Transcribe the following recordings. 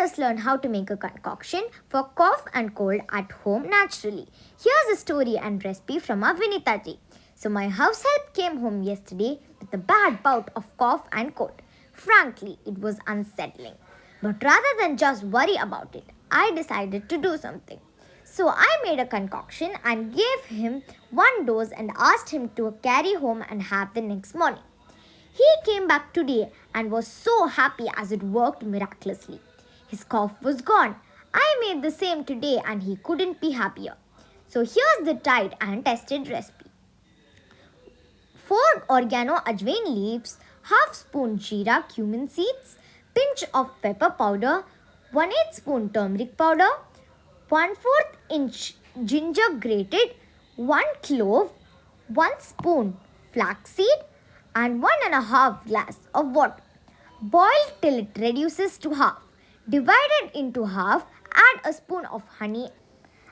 us learn how to make a concoction for cough and cold at home naturally. Here's a story and recipe from our Vinita ji. So my house help came home yesterday with a bad bout of cough and cold. Frankly, it was unsettling. But rather than just worry about it, I decided to do something. So I made a concoction and gave him one dose and asked him to carry home and have the next morning. He came back today and was so happy as it worked miraculously. His cough was gone. I made the same today and he couldn't be happier. So here's the tried and tested recipe. 4 oregano ajwain leaves, half spoon jeera cumin seeds, pinch of pepper powder, 1/8 spoon turmeric powder, 1/4 inch ginger grated, 1 clove, 1 spoon flaxseed, and 1.5 glass of water. Boil till it reduces to half. Divide it into half, add a spoon of honey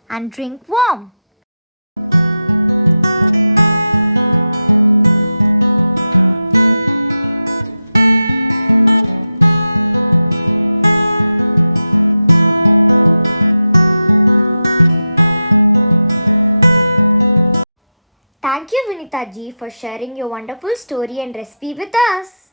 and drink warm. Thank you, Vinita ji, for sharing your wonderful story and recipe with us.